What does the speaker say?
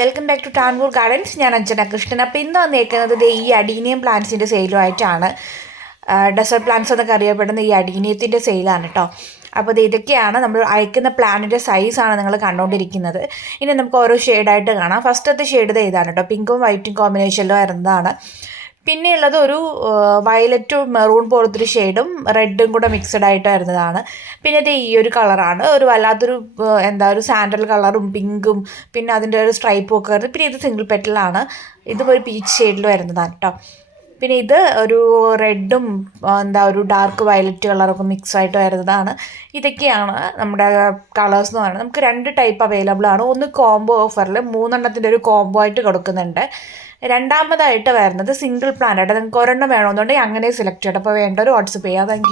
Welcome back to Tanvoor gardens. ഞാൻ അഞ്ജന കൃഷ്ണൻ. അപ്പോൾ ഇന്ന് വന്നേക്കുന്നത് ഈ അഡീനിയം പ്ലാന്റ്സിൻ്റെ സെയിലുമായിട്ടാണ്. ഡെസേർട്ട് പ്ലാന്റ്സ് എന്നൊക്കെ അറിയപ്പെടുന്ന ഈ അഡീനിയത്തിൻ്റെ സെയിലാണ് കേട്ടോ. അപ്പോൾ ഇതൊക്കെയാണ് നമ്മൾ അയക്കുന്ന പ്ലാന്റിൻ്റെ സൈസാണ് നിങ്ങൾ കണ്ടുകൊണ്ടിരിക്കുന്നത്. ഇനി നമുക്ക് ഓരോ ഷെയ്ഡായിട്ട് കാണാം. ഫസ്റ്റത്തെ ഷെയ്ഡ് ഇതാണ് കേട്ടോ, പിങ്കും വൈറ്റും കോമ്പിനേഷനിലും വരുന്നതാണ്. പിന്നെയുള്ളത് ഒരു വയലറ്റും മെറൂൺ പോലത്തെ ഒരു ഷെയ്ഡും റെഡും കൂടെ മിക്സഡ് ആയിട്ട് വരുന്നതാണ്. പിന്നെ ഇത് ഈ ഒരു കളറാണ്, ഒരു വല്ലാത്തൊരു ഒരു സാൻഡൽ കളറും പിങ്കും പിന്നെ അതിൻ്റെ ഒരു സ്ട്രൈപ്പും ഒക്കെ വരുന്നത്. പിന്നെ ഇത് സിംഗിൾ പെറ്റലാണ്, ഇതും ഒരു പീച്ച് ഷെയ്ഡിൽ വരുന്നതാണ് കേട്ടോ. പിന്നെ ഇത് ഒരു റെഡും ഒരു ഡാർക്ക് വയലറ്റ് കളറൊക്കെ മിക്സ് ആയിട്ട് വരുന്നതാണ്. ഇതൊക്കെയാണ് നമ്മുടെ കളേഴ്സ് എന്ന് പറയുന്നത്. നമുക്ക് 2 ടൈപ്പ് അവൈലബിൾ ആണ്. ഒന്ന് കോംബോ ഓഫറിൽ 3 ഒരു കോംബോ ആയിട്ട് കൊടുക്കുന്നുണ്ട്. രണ്ടാമതായിട്ട് വരുന്നത് സിംഗിൾ പ്ലാന്റ് ആയിട്ട്. നിങ്ങൾക്ക് ഒരെണ്ണം വേണമെന്നുണ്ടെങ്കിൽ അങ്ങനെ സെലക്ട് ചെയ്യണം. അപ്പോൾ വേണ്ടവർ വാട്സപ്പ് ചെയ്യുക. താങ്ക്